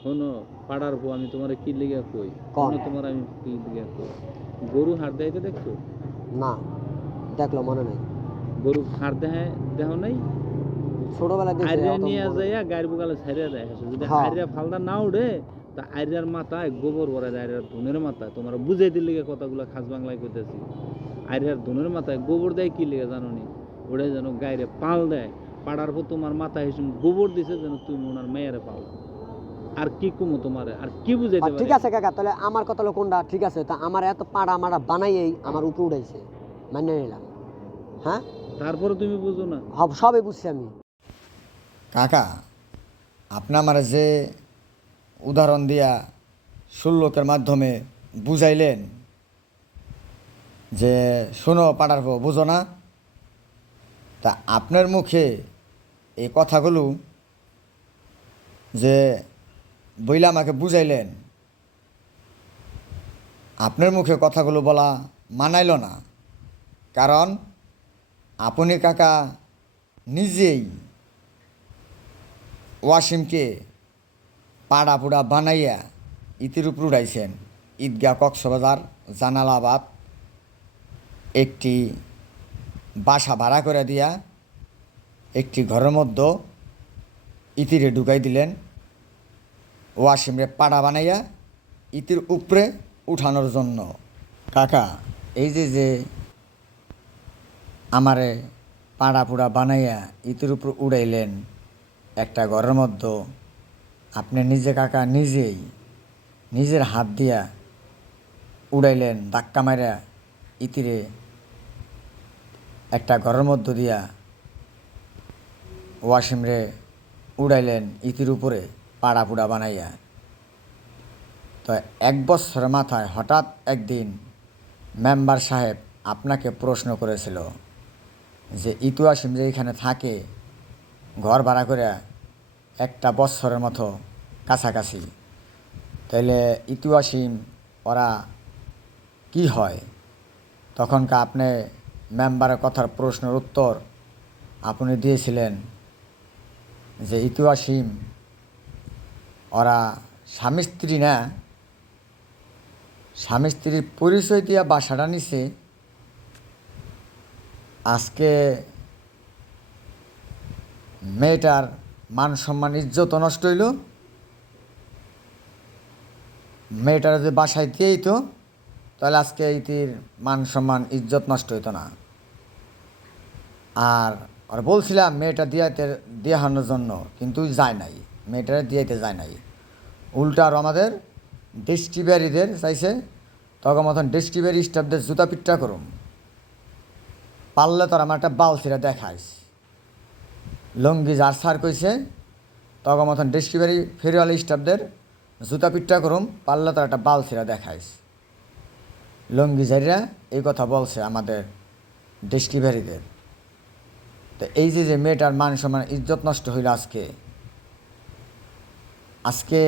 শোনো, পাড়ার বউ, আমি তোমার কি লিগা কই, কন তোমার আমি কি লিগা কই, গরু হাট দেখাইতে দেখছো? না, দেখলো মনে নাই। গরু হাট দেখায়, দেখো নাই? ছোটবেলায় দেখছি, আইরিয়া অত নিয়ে মনে নাই। যাইয়া গায়ের বুকালে ছাইড়া দেয় হেসে, যদি হ্যাঁ, আইরিয়া ফালদা না উঠে তা আইরিয়ার মাথায় গোবর ভরে দেয়, আইরিয়ার ধনের মাথায়। তোমার বুঝাই দিল লিগে কথাগুলো খাস বাংলায় কইতেছি। আইরিয়ার ধনের মাথায় গোবর দেয় কি লিগে জানো নি? ওটা যেন গায়েরে পাল দেয়। পাড়ার পর তোমার মাথায় হিসেবে গোবর দিছে যেন তুমি ওনার মেয়েরে পাল। আর কি কমো তোমারে, আর কি বুঝাইতে ঠিক পারে? আছে কাকা, তাহলে আমার কথা হলো কোনটা ঠিক আছে, তা আমার এত পাড়া মারা বানাইয়েই আমার উপরে উঠাইছে, মানে নিলাম। হ্যাঁ, তারপরে তুমি বুঝো না? সবই বুঝছি আমি। কাকা, আপনি আমার যে উদাহরণ দিয়া শুল্লকের মাধ্যমে বুঝাইলেন যে শোনো পাড়ার বউ, বুঝো না, তা আপনার মুখে এই কথাগুলো যে বইলে আমাকে বুঝাইলেন, আপনার মুখে কথাগুলো বলা মানাইল না। কারণ আপনি কাকা নিজেই ওয়াসিমকে পাড়া পুড়া বানাইয়া ইতির উপর উড়াইছেন। ঈদগাহ কক্সবাজার জানালাবাদ একটি বাসা ভাড়া করে দিয়া একটি ঘরের মধ্যে ইতিরে ঢুকাই দিলেন, ওয়াসিমরে পাড়া বানাইয়া ইতির উপরে উঠানোর জন্য। কাকা, এই যে আমারে পাড়া পুড়া বানাইয়া ইতির উপর উড়াইলেন একটা ঘরের মধ্যে, আপনি নিজে কাকা নিজেই নিজের হাত দিয়া উড়াইলেন, ধাক্কা মারা ইতিরে একটা ঘরের মধ্য দিয়া ওয়াসিমরে উড়াইলেন ইতির উপরে পাড়া পুড়া বানাইয়া। তো 1 বছরের মাথায় হঠাৎ একদিন মেম্বার সাহেব আপনাকে প্রশ্ন করেছিল যে ইতু ওয়াসিম যে এখানে থাকে ঘর ভাড়া করে 1 বছরের মতো কাছাকাছি, তাইলে ইতু ওয়াসিম ওরা কি হয়? তখনকার আপনি মেম্বারের কথার প্রশ্নের উত্তর আপনি দিয়েছিলেন যে ইতু ওয়াসিম ওরা স্বামী স্ত্রী না, স্বামী স্ত্রীর পরিচয় দিয়া বাসাটা নিছে। আজকে মেয়েটার মান সম্মান ইজ্জত নষ্ট হইল, মেয়েটার যদি বাসায় দিয়েই তো তাহলে আজকে ইতির মান সম্মান ইজ্জত নষ্ট হইতো না। আর আর বলছিলাম মেয়েটা দিয়ানোর জন্য, কিন্তু যায় নাই, মেয়েটারে দিয়াইতে যায় নাই। উল্টা আর আমাদের ডিস্ট্রিবিউটারদের চাইছে, তখন মতন ডিস্ট্রিবিউটারি স্টাফদের জুতা পিট্টা করুম, পারলে তোর আমার একটা বালছিরা দেখাইস। লঙ্গি যার সার কইছে, তখন মতন ডিস্ট্রিবিউটারি ফেরিওয়ালা স্টাফদের জুতা পিট্টা করুম, পারলে তোর একটা বালছিরা দেখাইস। লঙ্গি যাইরা এই কথা বলছে আমাদের ডিস্ট্রিবিউটারিদের। তো এই যে মেয়েটার মান সম্মান ইজ্জত নষ্ট হইল আজকে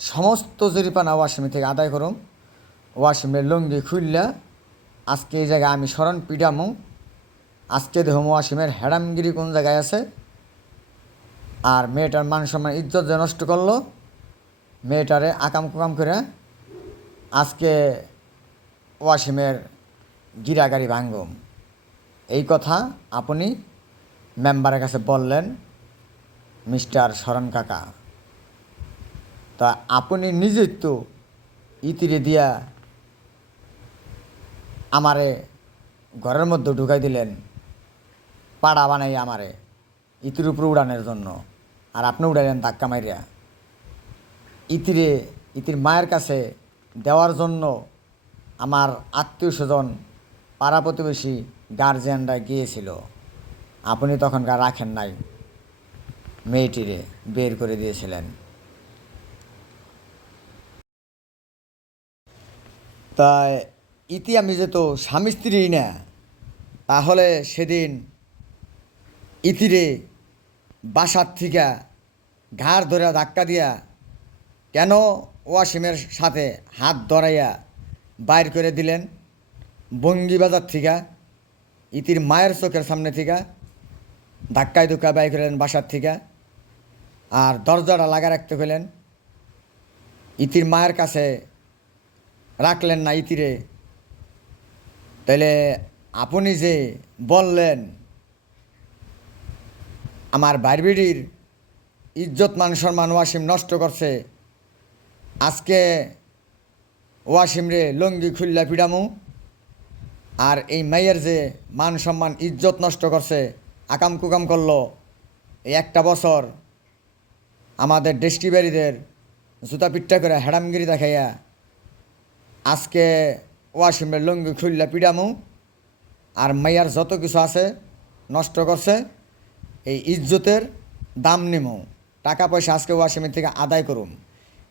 সমস্ত জরিপানা ওয়াসিমি থেকে আদায় করুম। ওয়াসিমের লঙ্গি খুললা আজকে এই জায়গায় আমি স্মরণ পিডামু। আজকে দেখুম ওয়াসিমের হ্যাডামগিরি কোন জায়গায় আছে। আর মেয়েটার মান সম্মান ইজ্জত যে নষ্ট করলো, মেয়েটারে আকাম কুকাম করে আজকে ওয়াসিমের গিরাগাড়ি ভাঙ্গম। এই কথা আপনি মেম্বারের কাছে বললেন মিস্টার শরণ কাকা। তা আপনি নিজেই তো ইতিরে দিয়া আমারে ঘরের মধ্যে ঢুকাই দিলেন পাড়া বানাই আমারে ইতির উপরে উড়ানোর জন্য, আর আপনি উড়াইলেন ধাক্কা মারিয়া। ইতির মায়ের কাছে দেওয়ার জন্য আমার আত্মীয় স্বজন পাড়া প্রতিবেশী গার্জিয়ানরা গিয়েছিল, আপনি তখনকার রাখেন নাই, মেয়েটিরে বের করে দিয়েছিলেন। তাই ইতি আমি যে তো স্বামী স্ত্রী না, তাহলে সেদিন ইতিরে বাসার থেকে ঘাড় ধরে ধাক্কা দিয়া কেন ওয়াসিমের সাথে হাত ধরাইয়া বাইর করে দিলেন বঙ্গিবাজার থেকে, ইতির মায়ের চোখের সামনে থেকে ধাক্কায় ধুক্কা বাইর করলেন বাসার থেকে, আর দরজাটা লাগা রাখতে গেলেন। ইতির মায়ের কাছে রাখলেন না ইতিরে, তাইলে আপনি যে বললেন আমার বাইরবিডির ইজ্জত মান সম্মান ওয়াসিম নষ্ট করছে, আজকে ওয়াসিম রে লঙ্গি খুল্লা পিডামু, আর এই মাইয়ের যে মান সম্মান ইজ্জত নষ্ট করছে, আকাম কুকাম করলো, এই একটা বছর আমাদের ডেস্টিবাড়িদের জুতা পিট্টা করে হেডামগিরি দেখাইয়া আজকে ওয়াসিম রে লঙ্গি খুল্লা পিডামু, আর মাইয়ার যত কিছু আছে নষ্ট করছে, এই ইজ্জতের দাম নিমু, টাকা পয়সা আজকে ওয়াসিমের থেকে আদায় করুম।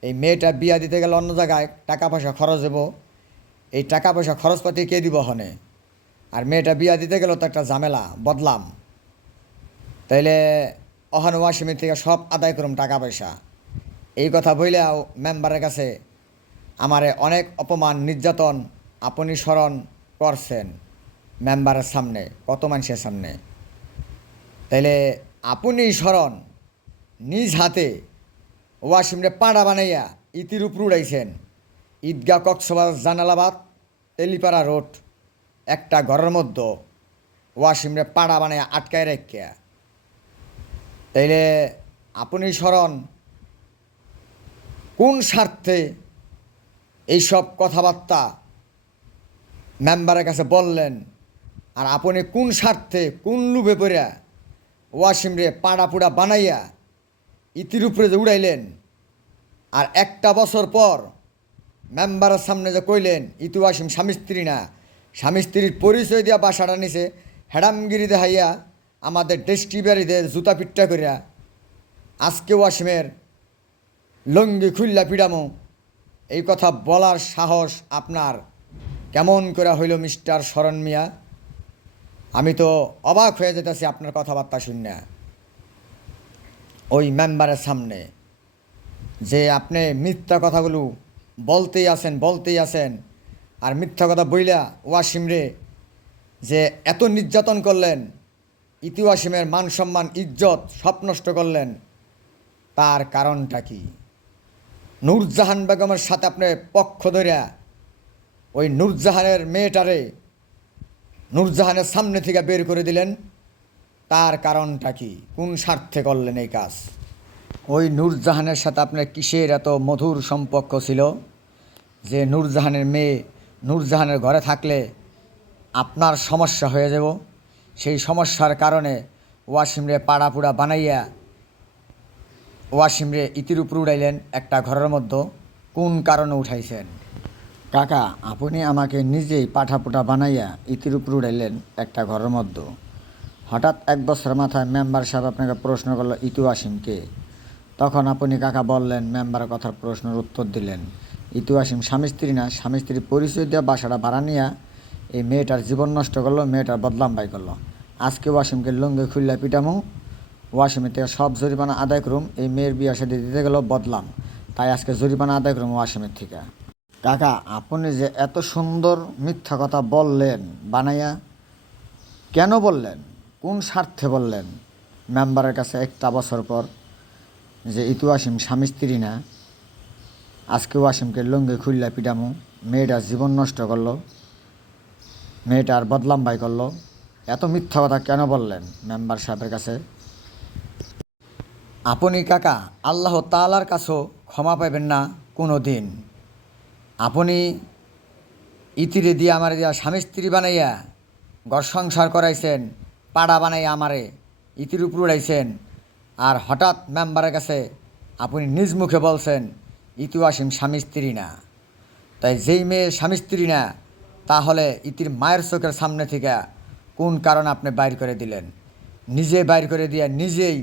এই মেয়েটা বিয়া দিতে গেলে অন্য জায়গায় টাকা পয়সা খরচ দেবো, এই টাকা পয়সা খরচপাতি কে দিব হনে, আর মেয়েটা বিয়া দিতে গেলেও তো একটা ঝামেলা বদলাম, তাইলে অহন ওয়াসিমের থেকে সব আদায় করুম টাকা পয়সা। এই কথা বইলেও মেম্বারের কাছে আমারে অনেক অপমান নির্যাতন আপনি স্মরণ করছেন মেম্বারের সামনে, কত মানুষের সামনে। তাইলে আপনি স্মরণ নিজ হাতে ওয়াসিমরে পাড়া বানাইয়া ইতির উপর উড়াইছেন। ঈদগাহ কক্সবাজার জানালাবাদ তেলিপাড়া রোড একটা ঘরের মধ্যে ওয়াসিমরে পাড়া বানাইয়া আটকায় রাখিয়া, তাইলে আপনি স্মরণ কোন স্বার্থে এইসব কথাবার্তা মেম্বারের কাছে বললেন, আর আপনি কোন স্বার্থে কোন লুভে পড়িয়া ওয়াসিমরে পাড়া পুড়া বানাইয়া ইতির উপরে যে উড়াইলেন, আর একটা বছর পর মেম্বারের সামনে যে কইলেন ইতু ওয়াসিম স্বামী স্ত্রী না, স্বামী স্ত্রীর পরিচয় দিয়া বাসাটা নিছে, হেডামগিরি দেখাইয়া আমাদের ডেস্টিবাড়িদের জুতা পিট্টা করিয়া আজকে ওয়াসিমের লঙ্গি খুল্লা পিডামো, এই কথা বলার সাহস আপনার কেমন করে হইল মিস্টার শরণ মিয়া? আমি তো অবাক হয়ে যেতেছি আপনার কথাবার্তা শুনে। ওই মেম্বারের সামনে যে আপনি মিথ্যা কথাগুলো বলতেই আছেন, আর মিথ্যা কথা বইলা ওয়াসিমরে যে এত নির্যাতন করলেন, ইতি ওয়াসিমের মান সম্মান ইজ্জত সব নষ্ট করলেন, তার কারণটা কি? নূরজাহান বেগমের সাথে আপনি পক্ষ ধরিয়া ওই নূরজাহানের মেয়েটারে নূরজাহানের সামনে থেকে বের করে দিলেন, তার কারণটা কি? কোন স্বার্থে করলেন এই কাজ? ওই নূরজাহানের সাথে আপনার কিসের এত মধুর সম্পর্ক ছিল যে নূরজাহানের মেয়ে নূরজাহানের ঘরে থাকলে আপনার সমস্যা হয়ে যাব? সেই সমস্যার কারণে ওয়াসিমরে পাড়াপুড়া বানাইয়া ওয়াসিমরে ইতির উপর উঠাইলেন একটা ঘরের মধ্যে, কোন কারণে উঠাইছেন? কাকা, আপনি আমাকে নিজেই পাঠাপুটা বানাইয়া ইতির উপর উঠাইলেন একটা ঘরের মধ্যে। হঠাৎ এক বছর মাথায় মেম্বার সাহেব আপনাকে প্রশ্ন করলো ইতু ওয়াসিমকে, তখন আপনি কাকা বললেন, মেম্বারের কথার প্রশ্নের উত্তর দিলেন, ইতু ওয়াসিম স্বামী স্ত্রী না, স্বামী স্ত্রীর পরিচয় দেওয়া বাসাটা ভাড়া নিয়া এই মেয়েটার জীবন নষ্ট করলো, মেয়েটার বদলাম বাই করলো। আজকে ওয়াসিমকে লঙ্গে খুল্লা পিটামো, ওয়াসিমের থেকে সব জরিমানা আদায় করুম, এই মেয়ের বিয়ে সাথে দিতে গেল বদলাম, তাই আজকে জরিমানা আদায় করুম ওয়াসিমের থেকে। কাকা, আপনি যে এত সুন্দর মিথ্যা কথা বললেন বানাইয়া, কেন বললেন? কোন স্বার্থে বললেন মেম্বারের কাছে একটা বছর পর যে ইতু ওয়াসিম স্বামী স্ত্রী না, আজকে ওয়াসিমকে লঙ্গে খুল্লা পিটামো, মেয়েটার জীবন নষ্ট করলো, মেয়েটার বদলাম বাই করলো, এত মিথ্যা কথা কেন বললেন মেম্বার সাহেবের কাছে? আপনি কাকা আল্লাহ তাআলার কাছেও ক্ষমা পাইবেন না কোনো দিন। আপনি ইতিরে দিয়ে আমারে দিয়া স্বামী স্ত্রী বানাইয়া ঘর সংসার করাইছেন, পাড়া বানাইয়া আমারে ইতির উপর উড়াইছেন, আর হঠাৎ মেম্বারের কাছে আপনি নিজ মুখে বলছেন ইতু ওয়াসিম স্বামী স্ত্রী না। তাই যেই মেয়ে স্বামী স্ত্রী না, তাহলে ইতির মায়ের চোখের সামনে থেকে কোন কারণে আপনি বাইর করে দিলেন? নিজে বাইর করে দিয়ে নিজেই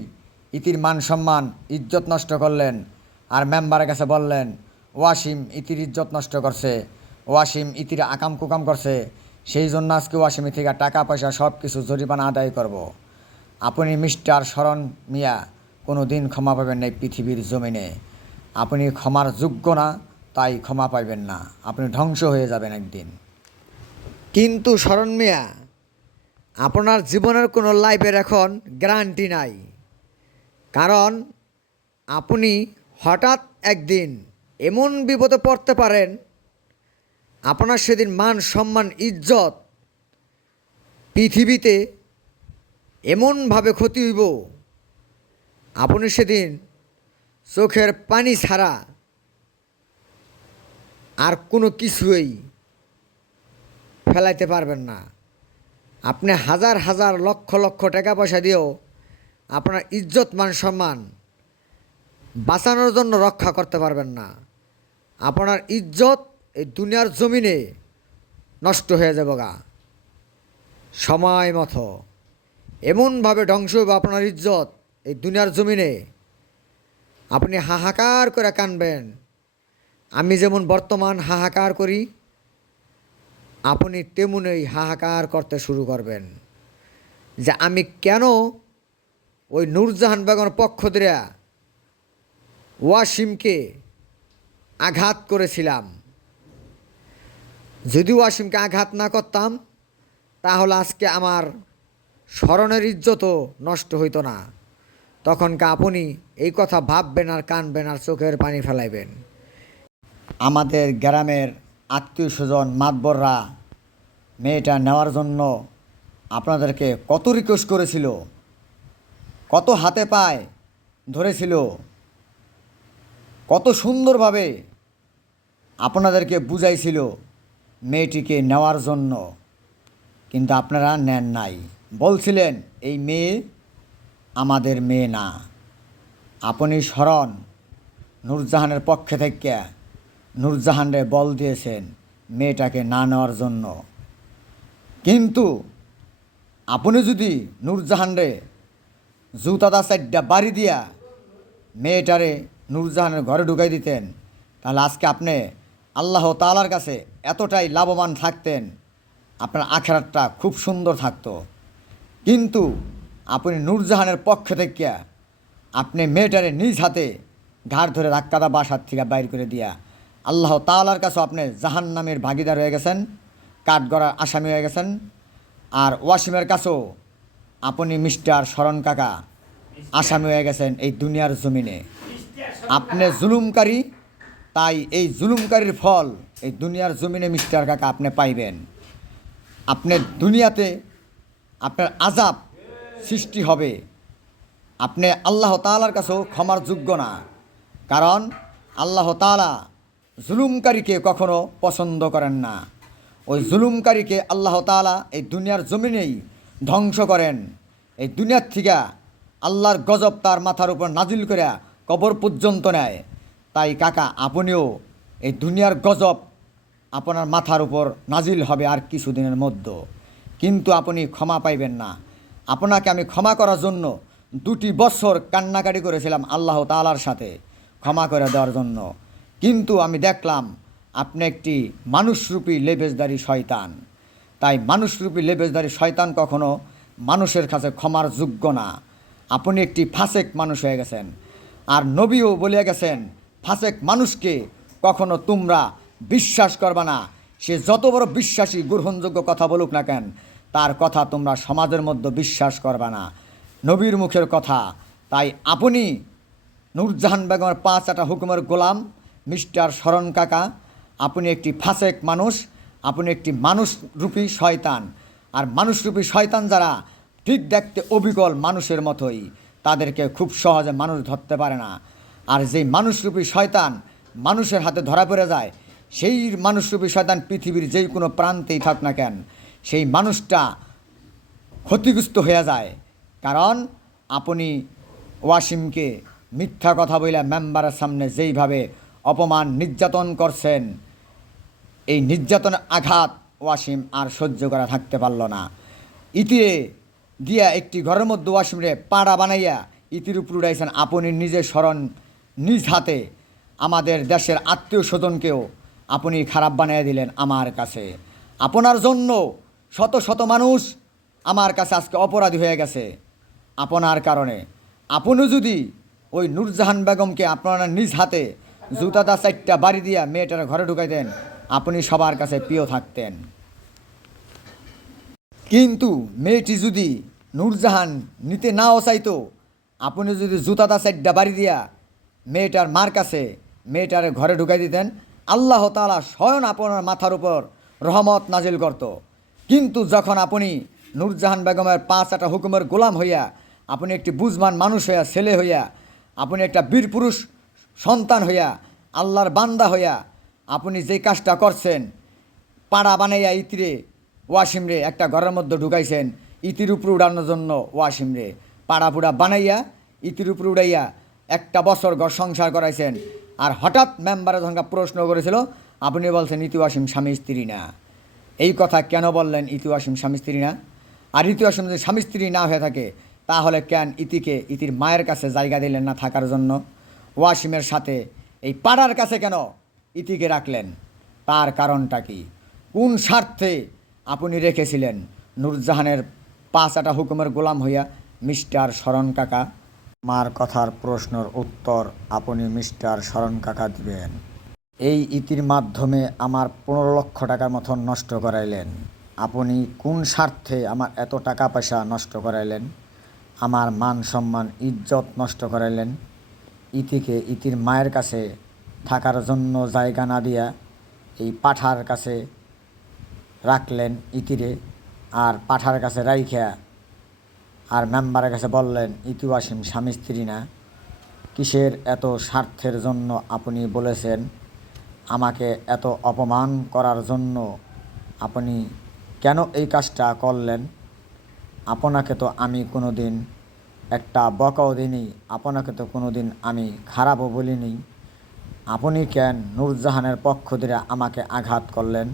ইতির মান সম্মান ইজ্জত নষ্ট করলেন, আর মেম্বারের কাছে বললেন ওয়াসিম ইতির ইজ্জত নষ্ট করছে, ওয়াসিম ইতির আকাম কুকাম করছে, সেই জন্য আজকে ওয়াসিম থেকে টাকা পয়সা সব কিছু জরিমানা আদায় করব। আপনি মিস্টার শরণ মিয়া কোনো দিন ক্ষমা পাবেন না এই পৃথিবীর জমিনে। আপনি ক্ষমার যোগ্য না, তাই ক্ষমা পাইবেন না, আপনি ধ্বংস হয়ে যাবেন একদিন। কিন্তু শরণ মিয়া, আপনার জীবনের কোনো লাইফের এখন গ্যারান্টি নাই, কারণ আপনি হঠাৎ একদিন এমন বিপদে পড়তে পারেন, আপনার সেদিন মান সম্মান ইজ্জত পৃথিবীতে এমনভাবে ক্ষতি হইব, আপনি সেদিন চোখের পানি ছাড়া আর কোনো কিছুই ফেলাইতে পারবেন না। আপনি হাজার হাজার লক্ষ লক্ষ টাকা পয়সা দিয়েও আপনার ইজ্জত মান সম্মান বাঁচানোর জন্য রক্ষা করতে পারবেন না। আপনার ইজ্জত এই দুনিয়ার জমিনে নষ্ট হয়ে যাবে গা সময় মতো। এমনভাবে ধ্বংস হবে আপনার ইজ্জত এই দুনিয়ার জমিনে, আপনি হাহাকার করে কানবেন। আমি যেমন বর্তমান হাহাকার করি, আপনি তেমনই হাহাকার করতে শুরু করবেন যে আমি কেন ওই নূরজাহান বেগমের পক্ষ ধরে ওয়াসিমকে আঘাত করেছিলাম। যদি ওয়াসিমকে আঘাত না করতাম তাহলে আজকে আমার স্মরণের ইজ্জতও নষ্ট হইতো না। তখনকে আপনি এই কথা ভাববেন আর কানবেন আর চোখের পানি ফেলাইবেন। আমাদের গ্রামের আত্মীয় স্বজন মাতবররা মেয়েটা নেওয়ার জন্য আপনাদেরকে কত রিকোয়েস্ট করেছিল, কত হাতে পায়ে ধরেছিল, কত সুন্দরভাবে আপনাদেরকে বুঝাইছিল মেয়েটিকে নেওয়ার জন্য, কিন্তু আপনারা নেন নাই। বলছিলেন এই মেয়ে আমাদের মেয়ে না। আপনি স্মরণ নূরজাহানের পক্ষে থেকে নূরজাহানরে বল দিয়েছেন মেয়েটাকে না নেওয়ার জন্য। কিন্তু আপনি যদি নূরজাহানরে জুতাদা চারটা বাড়ি দিয়া মেয়েটারে নূরজাহানের ঘরে ঢুকাই দিতেন, তাহলে আজকে আপনি আল্লাহ তাআলার কাছে এতটাই লাভবান থাকতেন, আপনার আখেরাতটা খুব সুন্দর থাকতো। কিন্তু আপনি নূরজাহানের পক্ষে থেকে আপনি মেয়েটারে নিজ হাতে ঘাড় ধরে ধাক্কাদা বাসার থেকে বাইর করে দিয়া আল্লাহ তাআলার কাছেও আপনি জাহান্নামের ভাগিদার হয়ে গেছেন, কাঠগড়ার আসামি হয়ে গেছেন। আর ওয়াসিমের কাছেও আপনি মিস্টার শরণ কাকা আসামি হয়ে গেছেন এই দুনিয়ার জমিনে। আপনি জুলুমকারী, তাই এই জুলুমকারীর ফল এই দুনিয়ার জমিনে মিস্টার কাকা আপনি পাইবেন। আপনি দুনিয়াতে আপনার আযাব সৃষ্টি হবে, আপনি আল্লাহ তাআলার কাছেও ক্ষমার যোগ্য না। কারণ আল্লাহ তাআলা জুলুমকারীকে কখনো পছন্দ করেন না। ওই জুলুমকারীকে আল্লাহ তাআলা এই দুনিয়ার জমিনেই ধ্বংস করেন। এই দুনিয়ার থেকে আল্লাহর গজব তার মাথার উপর নাজিল করে কবর পর্যন্ত নেয়। তাই কাকা আপনিও এই দুনিয়ার গজব আপনার মাথার উপর নাজিল হবে আর কিছুদিনের মধ্যে, কিন্তু আপনি ক্ষমা পাইবেন না। আপনাকে আমি ক্ষমা করার জন্য 2 বছর কান্নাকাটি করেছিলাম আল্লাহ তাআলার সাথে ক্ষমা করে দেওয়ার জন্য, কিন্তু আমি দেখলাম আপনি একটি মানুষরূপী লেবেজদারি শয়তান। তাই মানুষরূপী লেবেজদারি শয়তান কখনো মানুষের কাছে ক্ষমার যোগ্য না। আপনি একটি ফাসেক মানুষ হয়ে গেছেন। আর নবীও বলিয়া গেছেন ফাসেক মানুষকে কখনো তোমরা বিশ্বাস করবা না। সে যত বড় বিশ্বাসী গ্রহণযোগ্য কথা বলুক না কেন, তার কথা তোমরা সমাজের মধ্যে বিশ্বাস করবা না, নবীর মুখের কথা। তাই আপনি নূরজাহান বেগমের 5 হুকুমের গোলাম মিস্টার শরণ কাকা, আপনি একটি ফাসেক মানুষ, আপনি একটি মানুষরূপী শয়তান। আর মানুষরূপী শয়তান যারা ঠিক দেখতে অবিকল মানুষের মতোই, তাদেরকে খুব সহজে মানুষ ধরতে পারে না। আর যেই মানুষরূপী শয়তান মানুষের হাতে ধরা পড়ে যায়, সেই মানুষরূপী শয়তান পৃথিবীর যেই কোনো প্রান্তেই থাক না কেন, সেই মানুষটা ক্ষতিগ্রস্ত হয়ে যায়। কারণ আপনি ওয়াসিমকে মিথ্যা কথা বলে মেম্বারের সামনে যেইভাবে অপমান নির্যাতন করছেন, এই নির্যাতনের আঘাত ওয়াসিম আর সহ্য করা থাকতে পারল না। ইতিরে দিয়া একটি ঘরের মধ্যে ওয়াসিমরে পাড়া বানাইয়া ইতির উপর উড়াইছেন আপনি নিজে স্মরণ নিজ হাতে। আমাদের দেশের আত্মীয় স্বজনকেও আপনি খারাপ বানিয়ে দিলেন আমার কাছে। আপনার জন্য শত শত মানুষ আমার কাছে আজকে অপরাধী হয়ে গেছে আপনার কারণে। আপনি যদি ওই নূরজাহান বেগমকে আপনারা নিজ হাতে জুতাদা 4টা বাড়ি দিয়া মেয়েটার ঘরে ঢুকাই দেন, আপনি সবার কাছে প্রিয় থাকতেন। কিন্তু মেয়েটি যদি নূরজাহান নিতে নাও চাইতো, আপনি যদি জুতাদা 4টা বাড়ি দিয়া মেয়েটার মার কাছে মেয়েটারে ঘরে ঢুকাই দিতেন, আল্লাহ তাআলা স্বয়ং আপনার মাথার উপর রহমত নাজিল করত। কিন্তু যখন আপনি নূরজাহান বেগমের 5টা হুকুমের গোলাম হইয়া, আপনি একটি বুঝবান মানুষ হইয়া, ছেলে হইয়া, আপনি একটা বীর পুরুষ সন্তান হইয়া, আল্লাহর বান্দা হইয়া আপনি যে কাজটা করছেন, পাড়া বানাইয়া ইতিরে ওয়াসিমরে একটা ঘরের মধ্যে ঢুকাইছেন ইতির উপরে উড়ানোর জন্য। ওয়াসিমরে পাড়া পুড়া বানাইয়া ইতির উপরে উড়াইয়া একটা বছর ঘর সংসার করাইছেন। আর হঠাৎ মেম্বারে যখন প্রশ্ন করেছিল, আপনি বলছেন ইতি ওয়াসিম স্বামী স্ত্রী না। এই কথা কেন বললেন ইতি ওয়াসিম স্বামী স্ত্রী না? আর ইতি ওয়াসিম যদি স্বামী স্ত্রী না হয়ে থাকে, তাহলে কেন ইতিকে ইতির মায়ের কাছে জায়গা দিলেন না থাকার জন্য? ওয়াসিমের সাথে এই পাড়ার কাছে কেন ইতিকে রাখলেন? তার কারণটা কি? কোন স্বার্থে আপনি রেখেছিলেন নূরজাহানের 5টা হুকুমের গোলাম হইয়া মিস্টার শরণ কাকা? আমার কথার প্রশ্নের উত্তর আপনি মিস্টার শরণ কাকা দিবেন। এই ইতির মাধ্যমে আমার 15 লক্ষ টাকার মতন নষ্ট করাইলেন। আপনি কোন স্বার্থে আমার এত টাকা পয়সা নষ্ট করাইলেন? আমার মান সম্মান ইজ্জত নষ্ট করাইলেন। ইতিকে ইতির মায়ের কাছে থাকার জন্য জায়গা না দিয়া এই পাঠার কাছে রাখলেন ইতিরে। আর পাঠার কাছে রাইখা আর মেম্বারের কাছে বললেন ইতি ওয়াসিম স্বামী স্ত্রী না। কিসের এত স্বার্থের জন্য আপনি বলেছেন? আমাকে এত অপমান করার জন্য আপনি কেন এই কাজটা করলেন? আপনাকে তো আমি কোনো দিন একটা বকাও দিইনি, আপনাকে তো কোনো দিন আমি খারাপও বলিনি। আপনি কেন নূরজাহানের পক্ষ ধরে আমাকে আঘাত করলেন?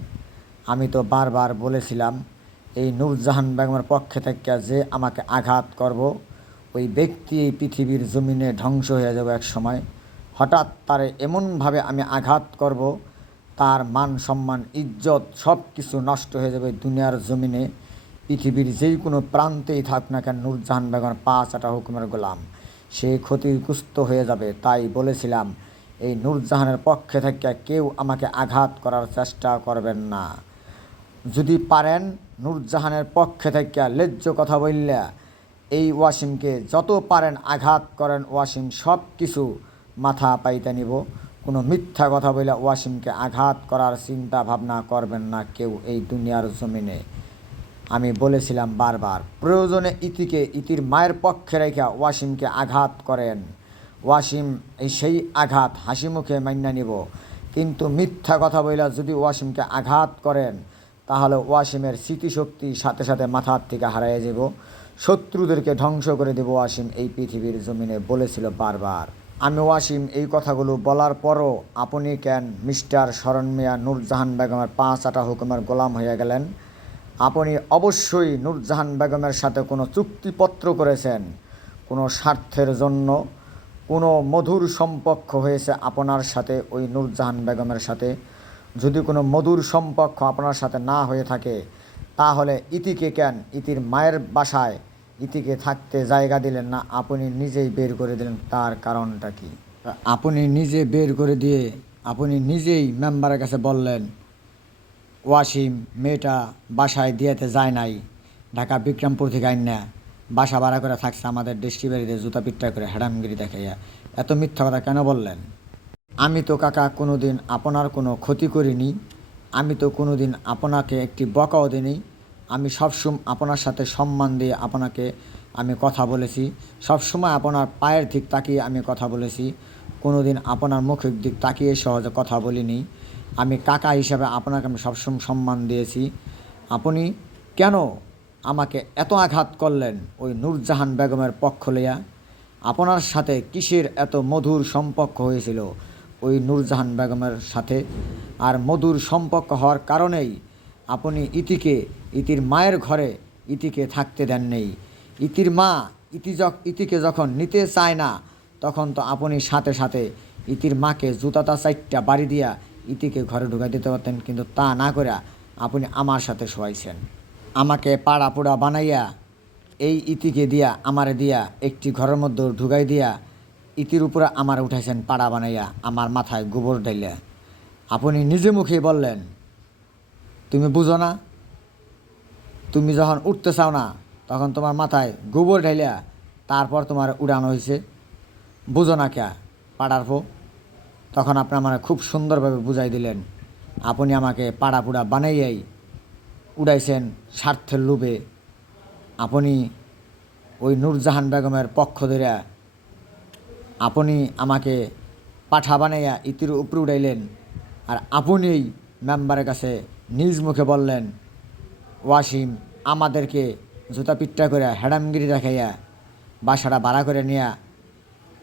আমি তো বারবার বলেছিলাম এই নূরজাহান বেগমের পক্ষে থেকে যে আমাকে আঘাত করব, ওই ব্যক্তি এই পৃথিবীর জমিনে ধ্বংস হয়ে যাবে এক সময়। হঠাৎ তারে এমনভাবে আমি আঘাত করব, তার মান সম্মান ইজ্জত সব কিছু নষ্ট হয়ে যাবে দুনিয়ার জমিনে। পৃথিবীর যেই কোনো প্রান্তেই থাক না কেন নূরজাহান বেগমের 5টা হুকুমের গোলাম, সে ক্ষতিগ্রস্ত হয়ে যাবে। তাই বলেছিলাম এই নূরজাহানের পক্ষে থেকে কেউ আমাকে আঘাত করার চেষ্টা করবেন না। যদি পারেন নূরজাহানের পক্ষে থেকে লেজ্জ কথা বললে এই ওয়াসিমকে যত পারেন আঘাত করেন, ওয়াসিম সব কিছু মাথা পাইতে নিব। কোনো মিথ্যা কথা বলে ওয়াসিমকে আঘাত করার চিন্তা ভাবনা করবেন না কেউ এই দুনিয়ার জমিনে। আমি বলেছিলাম বারবার, প্রয়োজনে ইতিকে ইতির মায়ের পক্ষে রেখে ওয়াসিমকে আঘাত করেন। ওয়াসিম সেই আঘাত হাসি মুখে মান্যা নিব। কিন্তু মিথ্যা কথা বইলা যদি ওয়াসিমকে আঘাত করেন, তাহলে ওয়াসিমের স্মৃতিশক্তি সাথে সাথে মাথার থেকে হারিয়ে যাব। শত্রুদেরকে ধ্বংস করে দেব ওয়াসিম এই পৃথিবীর জমিনে বলেছিল বারবার। আমি ওয়াসিম এই কথাগুলো বলার পরও আপনি কেন মিস্টার শরণ মিয়া নূরজাহান বেগমের 5টা হুকুমের গোলাম হয়ে গেলেন? আপনি অবশ্যই নূরজাহান বেগমের সাথে কোনো চুক্তিপত্র করেছেন, কোনো স্বার্থের জন্য কোনো মধুর সম্পর্ক হয়েছে আপনার সাথে ওই নূরজাহান বেগমের সাথে। যদি কোনো মধুর সম্পর্ক আপনার সাথে না হয়ে থাকে, তাহলে ইতিকে কেন ইতির মায়ের বাসায় ইতিকে থাকতে জায়গা দিলেন না? আপনি নিজেই বের করে দিলেন। তার কারণটা কি? আপনি নিজে বের করে দিয়ে আপনি নিজেই মেম্বারের কাছে বললেন ওয়াসিম মেয়েটা বাসায় দিয়েতে যায় নাই, ঢাকা বিক্রমপুর থেকে আইন না বাসা ভাড়া করে থাকছে আমাদের ডিস্ট্রিবাড়িতে জুতা পিট্টা করে হ্যাডামগিরি দেখাইয়া। এত মিথ্যা কথা কেন বললেন? আমি তো কাকা কোনো দিন আপনার কোনো ক্ষতি করিনি। আমি তো কোনো দিন আপনাকে একটি বকাও দিইনি। আমি সবসময় আপনার সাথে সম্মান দিয়ে আপনাকে আমি কথা বলেছি। সবসময় আপনার পায়ের দিক তাকিয়ে আমি কথা বলেছি। কোনো দিন আপনার মুখের দিক তাকিয়ে সহজে কথা বলিনি। আমি কাকা হিসাবে আপনাকে আমি সবসময় সম্মান দিয়েছি। আপনি কেন আমাকে এত আঘাত করলেন ওই নূরজাহান বেগমের পক্ষ লইয়া? আপনার সাথে কিসের এত মধুর সম্পর্ক হয়েছিল ওই নূরজাহান বেগমের সাথে? আর মধুর সম্পর্ক হওয়ার কারণেই আপনি ইতির মায়ের ঘরে ইতিকে থাকতে দেন নেই। ইতির মা ইতিকে যখন নিতে চায় না, তখন তো আপনি সাথে সাথে ইতির মাকে জুতাটা 4টা বাড়ি দিয়া ইতিকে ঘরে ঢুকাই দিতে পারতেন। কিন্তু তা না করে আপনি আমার সাথে শোয়াইছেন। আমাকে পাড়া পোড়া বানাইয়া এই ইতিকে দিয়া আমারে দিয়া একটি ঘরের মধ্যে ঢুকাই দিয়া ইতির উপরে আমার উঠাইছেন পাড়া বানাইয়া, আমার মাথায় গোবর ঢাইলা। আপনি নিজে মুখে বললেন তুমি বুঝো না, তুমি যখন উঠতে চাও না তখন তোমার মাথায় গোবর ঢাইলা তারপর তোমার উড়ানো হয়েছে। বুঝো না কে পাড়ার ফো? তখন আপনি আমার খুব সুন্দরভাবে বুঝাই দিলেন। আপনি আমাকে পাড়াপুড়া বানাইয়াই উড়াইছেন স্বার্থের লোভে। আপনি ওই নূরজাহান বেগমের পক্ষ ধরিয়া আপনি আমাকে পাঠা বানাইয়া ইতির উপরে উড়াইলেন। আর আপনিই মেম্বারের কাছে নিজ মুখে বললেন, ওয়াসিম আমাদেরকে জুতা পিট্টা করে হ্যাডামগিরি দেখাইয়া বাসাটা ভাড়া করে নিয়া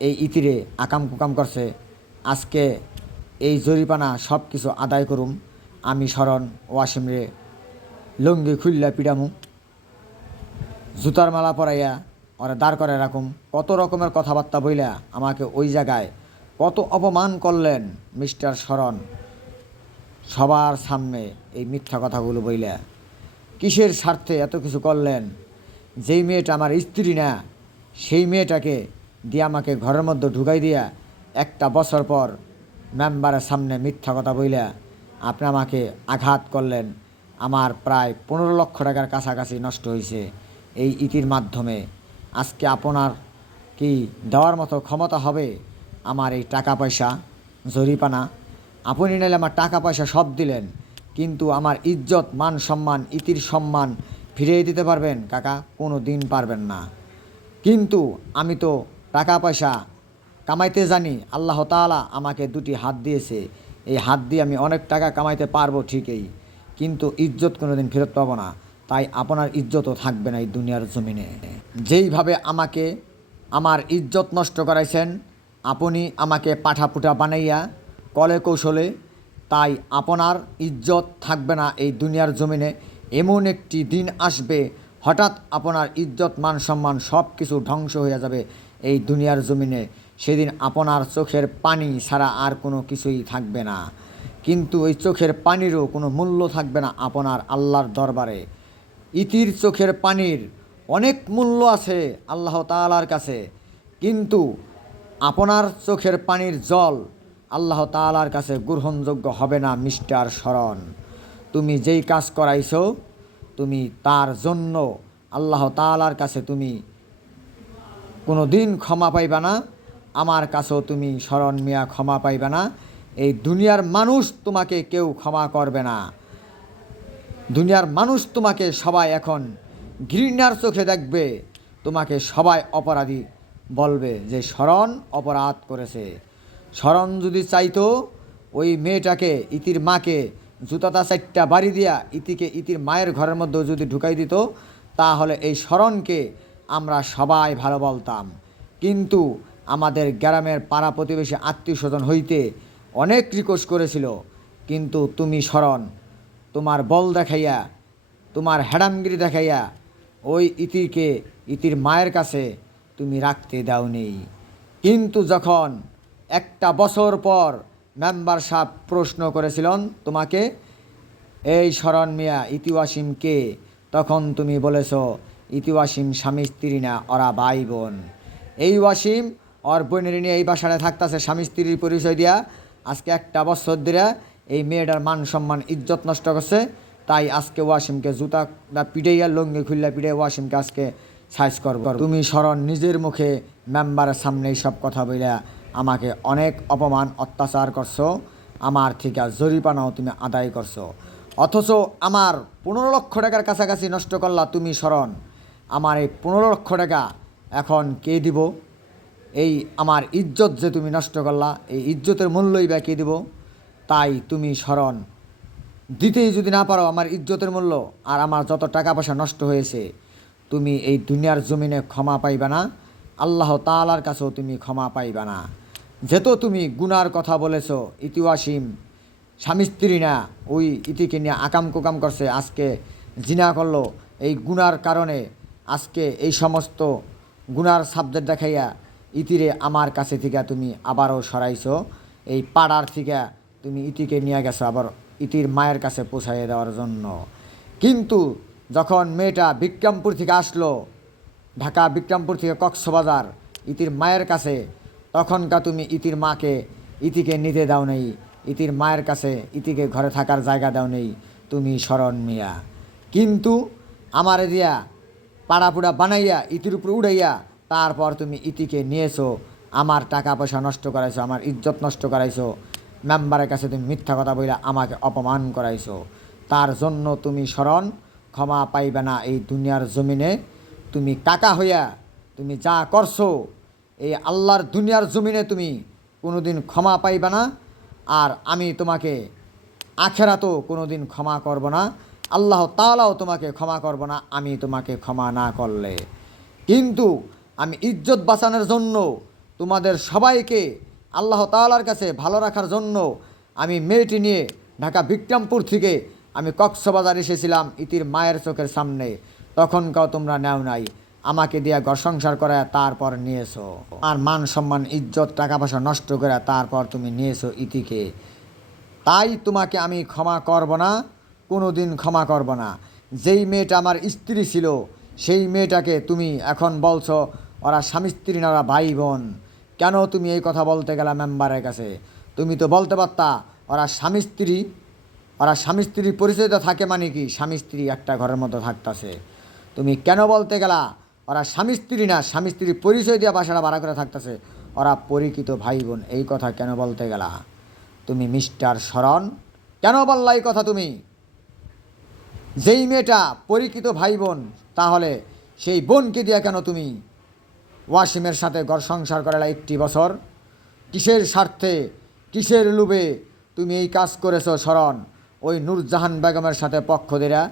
এই ইতিরে আকাম কুকাম করছে। আজকে এই জরিপানা সব কিছু আদায় করুম। আমি শরণ ওয়াসিমরে লুঙ্গি খুললা পিডামু, জুতার মালা পরাইয়া ওরা দাঁড় করে রাখুম। কত রকমের কথাবার্তা বইলা আমাকে ওই জায়গায় কত অপমান করলেন মিস্টার শরণ, সবার সামনে এই মিথ্যা কথাগুলো বইলা। কিসের স্বার্থে এত কিছু করলেন? যেই মেয়েটা আমার স্ত্রী না, সেই মেয়েটাকে দিয়ে আমাকে ঘরের মধ্যে ঢুকাই দিয়া একটা বছর পর মেম্বারের সামনে মিথ্যা কথা বইলা আপনি আমাকে আঘাত করলেন। আমার প্রায় 15 লক্ষ টাকার কাছাকাছি নষ্ট হয়েছে এই ইতির মাধ্যমে। আজকে আপনার কি দেওয়ার মতো ক্ষমতা হবে আমার এই টাকা পয়সা জরিপানা? আপনি নাইলে আমার টাকা পয়সা সব দিলেন, কিন্তু আমার ইজ্জত মান সম্মান ইতির সম্মান ফিরিয়ে দিতে পারবেন কাকা? কোনো দিন পারবেন না। কিন্তু আমি তো টাকা পয়সা কামাইতে জানি। আল্লাহ তাআলা আমাকে 2টি হাত দিয়েছে, এই হাত দিয়ে আমি অনেক টাকা কামাইতে পারবো ঠিকই, কিন্তু ইজ্জত কোনো দিন ফেরত পাবো না। তাই আপনার ইজ্জতও থাকবে না এই দুনিয়ার জমিনে। যেইভাবে আমাকে আমার ইজ্জত নষ্ট করাইছেন, আপনি আমাকে পাঠাপুটা বানাইয়া কলে কৌশলে, তাই আপনার ইজ্জত থাকবে না এই দুনিয়ার জমিনে। এমন একটি দিন আসবে হঠাৎ আপনার ইজ্জত মান সম্মান সব কিছু ধ্বংস হয়ে যাবে এই দুনিয়ার জমিনে। সেদিন আপনার চোখের পানি ছাড়া আর কোনো কিছুই থাকবে না। কিন্তু ওই চোখের পানিরও কোনো মূল্য থাকবে না আপনার আল্লাহর দরবারে। ইতির চোখের পানির অনেক মূল্য আছে আল্লাহ তাআলার কাছে, কিন্তু আপনার চোখের পানির জল আল্লাহ তাআলার কাছে গ্রহণযোগ্য হবে না। মিস্টার শরণ, তুমি যেই কাজ করাইছো তুমি তার জন্য আল্লাহ তাআলার কাছে তুমি কোনো দিন ক্ষমা পাইবা না। আমার কাছেও তুমি শরণ মিয়া ক্ষমা পাইবা না। এই দুনিয়ার মানুষ তোমাকে কেউ ক্ষমা করবে না। দুনিয়ার মানুষ তোমাকে সবাই এখন ঘৃণার চোখে দেখবে। তোমাকে সবাই অপরাধী বলবে যে শরণ অপরাধ করেছে। শরণ যদি চাইতো ওই মেয়েটাকে ইতির মাকে জুতাটা 4টা বাড়ি দিয়া ইতির মায়ের ঘরের মধ্যে যদি ঢুকাই দিত, তাহলে এই শরণকে আমরা সবাই ভালো বলতাম। কিন্তু আমাদের গ্রামের পাড়া প্রতিবেশী আত্মীয় স্বজন হইতে অনেক রিকোয়েস্ট করেছিল, কিন্তু তুমি শরণ তোমার বল দেখাইয়া তোমার হ্যাডামগিরি দেখাইয়া ওই ইতির মায়ের কাছে তুমি রাখতে দাওনি। কিন্তু যখন 1 বছর পর মেম্বার সাহেব প্রশ্ন করেছিলেন তোমাকে, এই শরণ মিয়া ইতি ওয়াসিম কে, তখন তুমি বলেছ ইতি ওয়াসিম স্বামী স্ত্রী না, ওরা ভাই বোন। এই ওয়াসিম ওর বোনের নিয়ে এই বাসায় থাকতেছে স্বামী স্ত্রীর পরিচয় দিয়া। আজকে 1 বছর ধরে এই মেয়েটার মান সম্মান ইজ্জত নষ্ট করছে। তাই আজকে ওয়াসিমকে জুতা পিটাইয়া লুঙ্গি খুললা পিটাই ওয়াসিমকে আজকে সাইজ করব। তুমি শরণ নিজের মুখে মেম্বারের সামনে সব কথা বইলা আমাকে অনেক অপমান অত্যাচার করছো, আমার থেকে জরিপানাও তুমি আদায় করছো। অথচ আমার 15 লক্ষ টাকার কাছাকাছি নষ্ট করলা তুমি শরণ। আমার এই 15 লক্ষ টাকা এখন কে দিব? এই আমার ইজ্জত যে তুমি নষ্ট করলা, এই ইজ্জতের মূল্যই বা কে দিব? তাই তুমি শরণ দিতেই যদি না পারো আমার ইজ্জতের মূল্য আর আমার যত টাকা পয়সা নষ্ট হয়েছে, তুমি এই দুনিয়ার জমিনে ক্ষমা পাইবা না, আল্লাহ তাআলার কাছেও তুমি ক্ষমা পাইবা না। যেহেতু তুমি গুনার কথা বলেছ, ইতি ওয়াসিম স্বামী স্ত্রী না, ওই ইতিকে নিয়ে আকাম কুকাম করছে, আজকে জিনা করলো, এই গুনার কারণে আজকে এই সমস্ত গুনার সাবজেক্ট দেখাইয়া ইতিরে আমার কাছে থেকে তুমি আবারও সরাইছো। এই পাড়ার থেকে তুমি ইতিকে নিয়ে গেছো আবার ইতির মায়ের কাছে পৌঁছাইয়ে দেওয়ার জন্য। কিন্তু যখন মেয়েটা বিক্রমপুর থেকে আসলো, ঢাকা বিক্রমপুর থেকে কক্সবাজার ইতির মায়ের কাছে, তখনকার তুমি ইতির মাকে ইতিকে নিতে দাও নেই, ইতির মায়ের কাছে ইতিকে ঘরে থাকার জায়গা দাও নেই তুমি শরণ মিয়া। কিন্তু আমারে দিয়া পাড়াপুড়া বানাইয়া ইতির উপর উড়াইয়া তারপর তুমি ইতিকে নিয়েছো আমার টাকা পয়সা নষ্ট করাইছো, আমার ইজ্জত নষ্ট করাইছো, মেম্বারের কাছে তুমি মিথ্যা কথা বইলা আমাকে অপমান করাইছো, তার জন্য তুমি স্মরণ ক্ষমা পাইবে না এই দুনিয়ার জমিনে। তুমি কাকা হইয়া তুমি যা করছো এই আল্লাহর দুনিয়ার জমিনে তুমি কোনো দিন ক্ষমা পাইবে না। আর আমি তোমাকে আখেরাতেও কোনো দিন ক্ষমা করব না, আল্লাহ তাআলাও তোমাকে ক্ষমা করব না আমি তোমাকে ক্ষমা না করলে। কিন্তু আমি ইজ্জত বাঁচানোর জন্য তোমাদের সবাইকে আল্লাহ তাআলার কাছে ভালো রাখার জন্য আমি মেয়েটি নিয়ে ঢাকা বিক্রমপুর থেকে আমি কক্সবাজার এসেছিলাম ইতির মায়ের চোখের সামনে। তখনকাও তোমরা নেও নাই, আমাকে দিয়ে ঘর সংসার করে তারপর নিয়েছো। আর মান সম্মান ইজ্জত টাকা পয়সা নষ্ট করে তারপর তুমি নিয়েছো ইতিকে। তাই তোমাকে আমি ক্ষমা করব না, কোনো দিন ক্ষমা করব না। যেই মেয়েটা আমার স্ত্রী ছিল সেই মেয়েটাকে তুমি এখন বলছো ওরা স্বামী স্ত্রী না, ওরা ভাই বোন। কেন তুমি এই কথা বলতে গেলা মেম্বারের কাছে? তুমি তো বলতে পারতা ওরা স্বামী স্ত্রী। ওরা স্বামী স্ত্রীর পরিচয় তো থাকে, মানে কি স্বামী স্ত্রী একটা ঘরের মধ্যে থাকতেছে। তুমি কেন বলতে গেলা ওরা স্বামী স্ত্রী না, স্বামী স্ত্রীর পরিচয় দিয়ে বাসাটা ভাড়া করে থাকতেছে, ওরা পরিচিত ভাই বোন? এই কথা কেন বলতে গেলা তুমি মিস্টার শরণ? কেন বললা এই কথা তুমি? যেই মেয়েটা পরিচিত ভাই বোন, তাহলে সেই বোনকে দিয়ে কেন তুমি ওয়াসিমের সাথে ঘর সংসার করালা 1 বছর? কিসের স্বার্থে, কিসের লোভে তুমি এই কাজ করেছো শরণ? ওই নূরজাহান বেগমের সাথে পক্ষ দেয়া,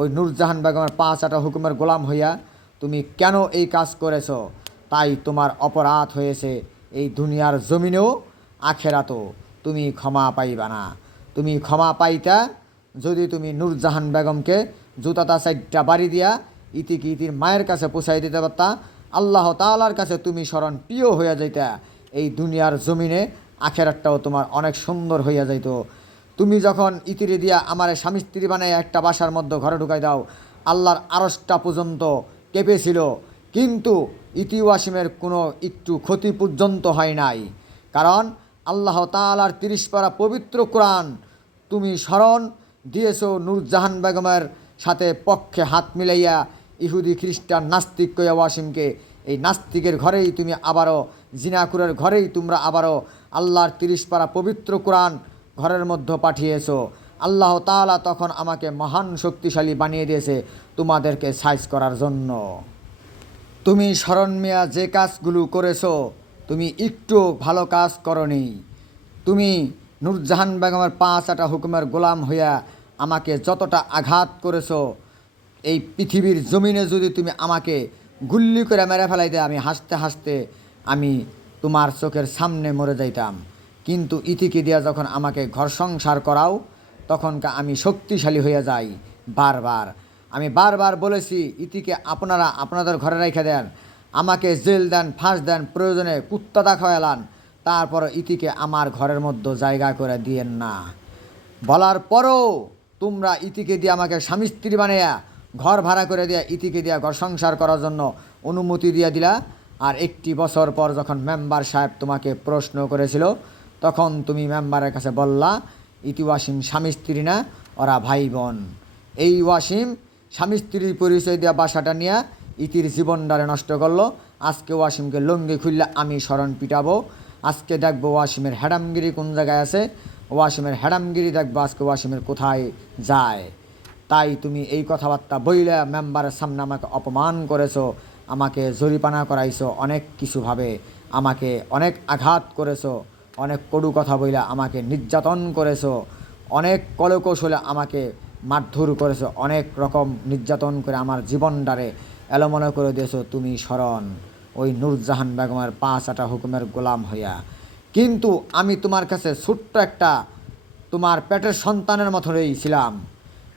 ওই নূরজাহান বেগমের 5 হুকুমের গোলাম হইয়া তুমি কেন এই কাজ করেছো? তাই তোমার অপরাধ হয়েছে এই দুনিয়ার জমিনেও, আখেরাতেও তুমি ক্ষমা পাইবা না। তুমি ক্ষমা পাইতা যদি তুমি নূরজাহান বেগমকে জুতাটা 4টা বাড়ি দিয়া ইতির মায়ের কাছে পৌঁছাই দিতে পারতা। আল্লাহ তাআলার কাছে তুমি স্মরণ প্রিয় হইয়া যাইতা। এই দুনিয়ার জমিনে আখেরাতটাও তোমার অনেক সুন্দর হইয়া যাইত। তুমি যখন ইতিরে দিয়া আমার স্বামী স্ত্রী বানায় একটা বাসার মধ্যে ঘরে ঢুকাই দাও, আল্লাহর আরশটা পর্যন্ত কেঁপেছিল, কিন্তু ইতি ওয়াসিমের কোনো একটু ক্ষতি পর্যন্ত হয় নাই। কারণ আল্লাহ তাআলার 30 পারা পবিত্র কোরআন তুমি স্মরণ দিয়েছো নূরজাহান বেগমের সাথে পক্ষে হাত মিলাইয়া ইহুদি খ্রিস্টান নাস্তিক কইয়া ওয়াসিমকে। এই নাস্তিকের ঘরেই তুমি আবারও, জিনাকুরের ঘরেই তোমরা আবারও আল্লাহর 30 পারা পবিত্র কোরআন ঘরের মধ্যে পাঠিয়েছো। আল্লাহ তাআলা তখন আমাকে মহান শক্তিশালী বানিয়ে দিয়েছে তোমাদেরকে সাইজ করার জন্য। তুমি শরণ মিয়া যে কাজগুলো করেছো তুমি একটু ভালো কাজ করনি। তুমি নূরজাহান বেগমের 5 হুকুমের গোলাম হইয়া আমাকে যতটা আঘাত করেছো, এই পৃথিবীর জমিনে যদি তুমি আমাকে গুল্লি করে মেরে ফেলাইতে আমি হাসতে হাসতে আমি তোমার চোখের সামনে মরে যাইতাম। কিন্তু ইতিকে দিয়া যখন আমাকে ঘর সংসার করাও তখনকার আমি শক্তিশালী হয়ে যাই। বারবার আমি বারবার বলেছি ইতিকে আপনারা আপনাদের ঘরে রেখে দেন, আমাকে জেল দেন, ফাঁস দেন, প্রয়োজনে কুত্তা খাওয়ালান, তারপর ইতিকে আমার ঘরের মধ্যে জায়গা করে দিয়েন না। বলার পরও তোমরা ইতিকে দিয়ে আমাকে স্বামী স্ত্রী বানাইয়া ঘর ভাড়া করে দিয়া ইতিকে দিয়া ঘর সংসার করার জন্য অনুমতি দিয়ে দিলা। আর 1 বছর পর যখন মেম্বার সাহেব তোমাকে প্রশ্ন করেছিল তখন তুমি মেম্বারের কাছে বললা ইতি ওয়াসিম স্বামী স্ত্রী না, ওরা ভাই বোন। এই ওয়াসিম স্বামী স্ত্রীর পরিচয় দেওয়া বাসাটা নিয়ে ইতির জীবনটারে নষ্ট করলো। আজকে ওয়াসিমকে লঙ্গি খুললে আমি শরণ পিটাবো। আজকে দেখবো ওয়াসিমের হ্যাডামগিরি কোন জায়গায় আছে, ওয়াসিমের হ্যাডামগিরি দেখবো আজকে ওয়াসিমের কোথায় যায়। তাই তুমি এই কথাবার্তা বইলে মেম্বারের সামনে আমাকে অপমান করেছো, আমাকে জরিপানা করাইছো, অনেক কিছুভাবে আমাকে অনেক আঘাত করেছো, অনেক কটু কথা বইলা আমাকে নির্যাতন করেছো, অনেক কলকৌশলে আমাকে মারধর করেছো, অনেক রকম নির্যাতন করে আমার জীবনটারে এলোমেলো করে দিয়েছো তুমি শরণ, ওই নূরজাহান বেগমের 5 হুকুমের গোলাম হইয়া। কিন্তু আমি তোমার কাছে ছোট্ট একটা তোমার পেটের সন্তানের মতোই ছিলাম,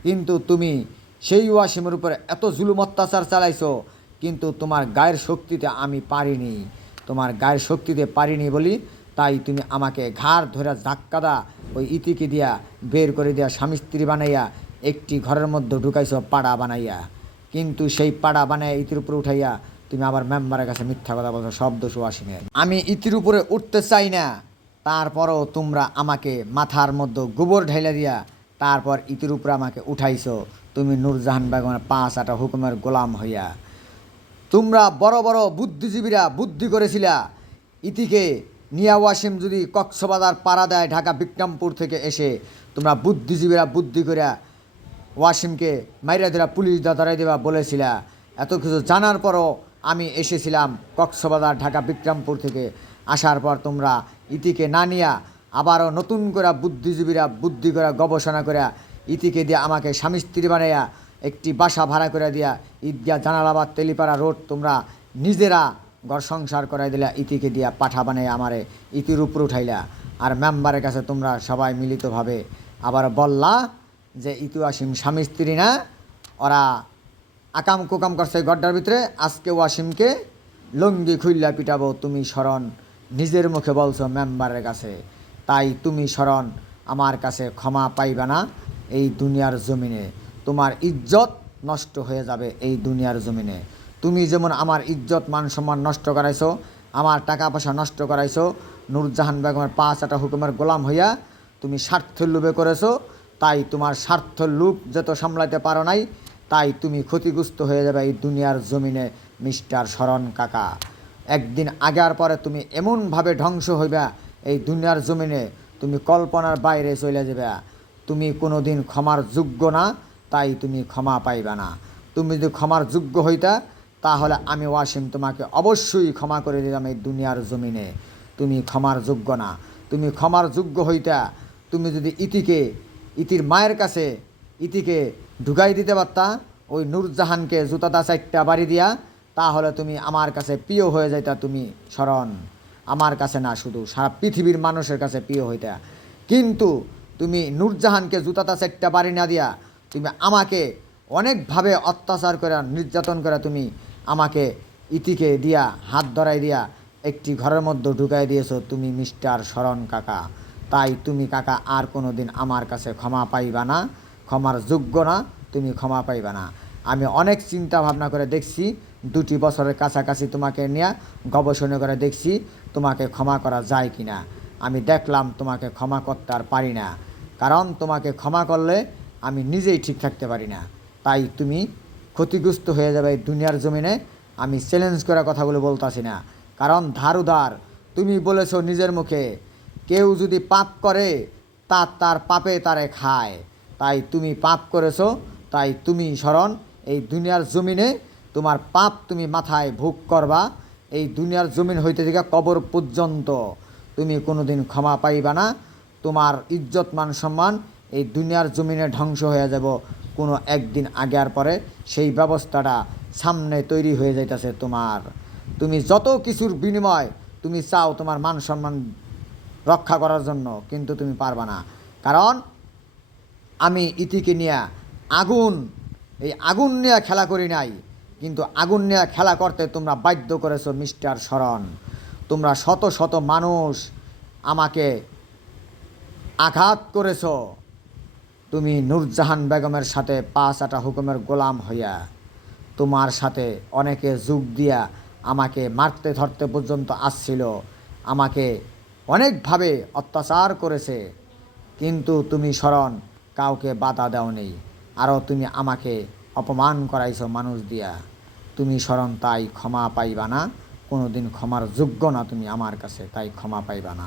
কিন্তু তুমি সেই ওয়াসিমের উপরে এত জুলুম অত্যাচার চালাইছো, কিন্তু তোমার গায়ের শক্তিতে আমি পারিনি। তোমার গায়ের শক্তিতে পারিনি বলি তাই তুমি আমাকে ঘাড় ধরে ধাক্কা দা ওই ইতিকে দিয়া বের করে দিয়া স্বামী স্ত্রী বানাইয়া একটি ঘরের মধ্যে ঢুকাইছো পাড়া বানাইয়া। কিন্তু সেই পাড়া বানাইয়া ইতির উপরে উঠাইয়া তুমি আবার মেম্বারের কাছে মিথ্যা কথা বলছো, সব দোষ ওয়াসিমের। আমি ইতির উপরে উঠতে চাই না, তারপরও তোমরা আমাকে মাথার মধ্যে গোবর ঢাইলা দিয়া তারপর ইতির উপরে আমাকে উঠাইছো তুমি নূরজাহান বেগমের 5 হুকুমের গোলাম হইয়া। তোমরা বড় বড় বুদ্ধিজীবীরা বুদ্ধি করেছিলা ইতিকে নিয়া ওয়াসিম যদি কক্সবাজার পাড়া দেয় ঢাকা বিক্রমপুর থেকে এসে তোমরা বুদ্ধিজীবীরা বুদ্ধি করে ওয়াসিমকে মাইরা দিলা পুলিশ দাঁড়াই দেবা বলেছিলা, এত কিছু জানার পরও আমি এসেছিলাম কক্সবাজার ঢাকা বিক্রমপুর থেকে। আসার পর তোমরা ইতিকে না নিয়া আবারও নতুন করে বুদ্ধিজীবীরা বুদ্ধি করে গবেষণা করে ইতিকে দিয়ে আমাকে স্বামী স্ত্রী বানাইয়া একটি বাসা ভাড়া করে দিয়া ঈদগাহ জানালাবাদ তেলিপাড়া রোড তোমরা নিজেরা ঘর সংসার করাই দিলা, ইতিকে দিয়া পাঠা বানাই আমারে ইতির উপর উঠাইলা। আর মেম্বারের কাছে তোমরা সবাই মিলিতভাবে আবার বললা যে ইতু ওয়াসিম স্বামী স্ত্রী না, ওরা আকাম কুকাম করছে গড্ডার ভিতরে। আজকে ওয়াসিমকে লঙ্গি খুইল্লা পিটাবো, তুমি শরণ নিজের মুখে বলছো মেম্বারের কাছে। তাই তুমি শরণ আমার কাছে ক্ষমা পাইবা না এই দুনিয়ার জমিনে, তোমার ইজ্জত নষ্ট হয়ে যাবে এই দুনিয়ার জমিনে। তুমি যেমন আমার ইজ্জত মান সম্মান নষ্ট করাইছো, আমার টাকা পয়সা নষ্ট করাইছো, নূরজাহান বেগমের 5 হুকুমের গোলাম হইয়া তুমি স্বার্থের লোভে করেছো। তাই তোমার স্বার্থের লোভ যত সামলাতে পারো নাই, তাই তুমি ক্ষতিগ্রস্ত হয়ে যাবে এই দুনিয়ার জমিনে মিস্টার শরণ কাকা। একদিন আগার পরে তুমি এমনভাবে ধ্বংস হইবা এই দুনিয়ার জমিনে, তুমি কল্পনার বাইরে চলে যাবে। তুমি কোনো দিন ক্ষমার যোগ্য না, তাই তুমি ক্ষমা পাইবা না। তুমি যদি ক্ষমার যোগ্য হইতা তাহলে আমি ওয়াসিম তোমাকে অবশ্যই ক্ষমা করে দিলাম এই দুনিয়ার জমিনে। তুমি ক্ষমার যোগ্য না। তুমি ক্ষমার যোগ্য হইতা তুমি যদি ইতির মায়ের কাছে ইতিকে ঢুকাই দিতে পারতা, ওই নূরজাহানকে জুতাদা 4টা বাড়ি দিয়া, তাহলে তুমি আমার কাছে প্রিয় হয়ে যাইতা। তুমি শরণ আমার কাছে না, শুধু সারা পৃথিবীর মানুষের কাছে প্রিয় হইতা। কিন্তু তুমি নূরজাহানকে জুতাদা 4টা বাড়ি না দিয়া তুমি আমাকে অনেকভাবে অত্যাচার করে নির্যাতন করে তুমি আমাকে ইতিকে দিয়া হাত ধরাই দিয়া একটি ঘরের মধ্যে ঢুকাই দিয়েছো তুমি মিস্টার শরণ কাকা। তাই তুমি কাকা আর কোনো দিন আমার কাছে ক্ষমা পাইবা না, ক্ষমার যোগ্য না, তুমি ক্ষমা পাইবা না। আমি অনেক চিন্তা ভাবনা করে দেখছি, 2 বছরের কাছাকাছি তোমাকে নিয়ে গবেষণা করে দেখছি তোমাকে ক্ষমা করা যায় কি না। আমি দেখলাম তোমাকে ক্ষমা করতে আর পারি না, কারণ তোমাকে ক্ষমা করলে আমি নিজেই ঠিক থাকতে পারি না। তাই তুমি ক্ষতিগ্রস্ত হয়ে যাবে এই দুনিয়ার জমিনে। আমি চ্যালেঞ্জ করে কথাগুলো বলতাছি না, কারণ ধারুদার তুমি বলেছো নিজের মুখে, কেউ যদি পাপ করে তার পাপে তারে খায়। তাই তুমি পাপ করেছো, তাই তুমি শরণ এই দুনিয়ার জমিনে তোমার পাপ তুমি মাথায় ভোগ করবা। এই দুনিয়ার জমিন হইতে থেকে কবর পর্যন্ত তুমি কোনো দিন ক্ষমা পাইবা না। তোমার ইজ্জত মান সম্মান এই দুনিয়ার জমিনে ধ্বংস হয়ে যাব কোনো একদিন আগে আর পরে। সেই ব্যবস্থাটা সামনে তৈরি হয়ে যাইতেছে তোমার। তুমি যত কিছুর বিনিময় তুমি চাও তোমার মান সম্মান রক্ষা করার জন্য, কিন্তু তুমি পারবা না। কারণ আমি ইতিকে নিয়ে এই আগুন নিয়ে খেলা করি নাই, কিন্তু আগুন নিয়ে খেলা করতে তোমরা বাধ্য করেছো মিস্টার শরণ। তোমরা শত শত মানুষ আমাকে আঘাত করেছো। তুমি নূরজাহান বেগমের সাথে 5 হুকুমের গোলাম হইয়া তোমার সাথে অনেকে যোগ দিয়া আমাকে মারতে ধরতে পর্যন্ত আসছিল, আমাকে অনেকভাবে অত্যাচার করেছে, কিন্তু তুমি শরণ কাউকে বাধা দাও নেই। আরও তুমি আমাকে অপমান করাইছো মানুষ দিয়া। তুমি শরণ তাই ক্ষমা পাইবা না, কোনো দিন ক্ষমার যোগ্য না তুমি আমার কাছে, তাই ক্ষমা পাইবা না।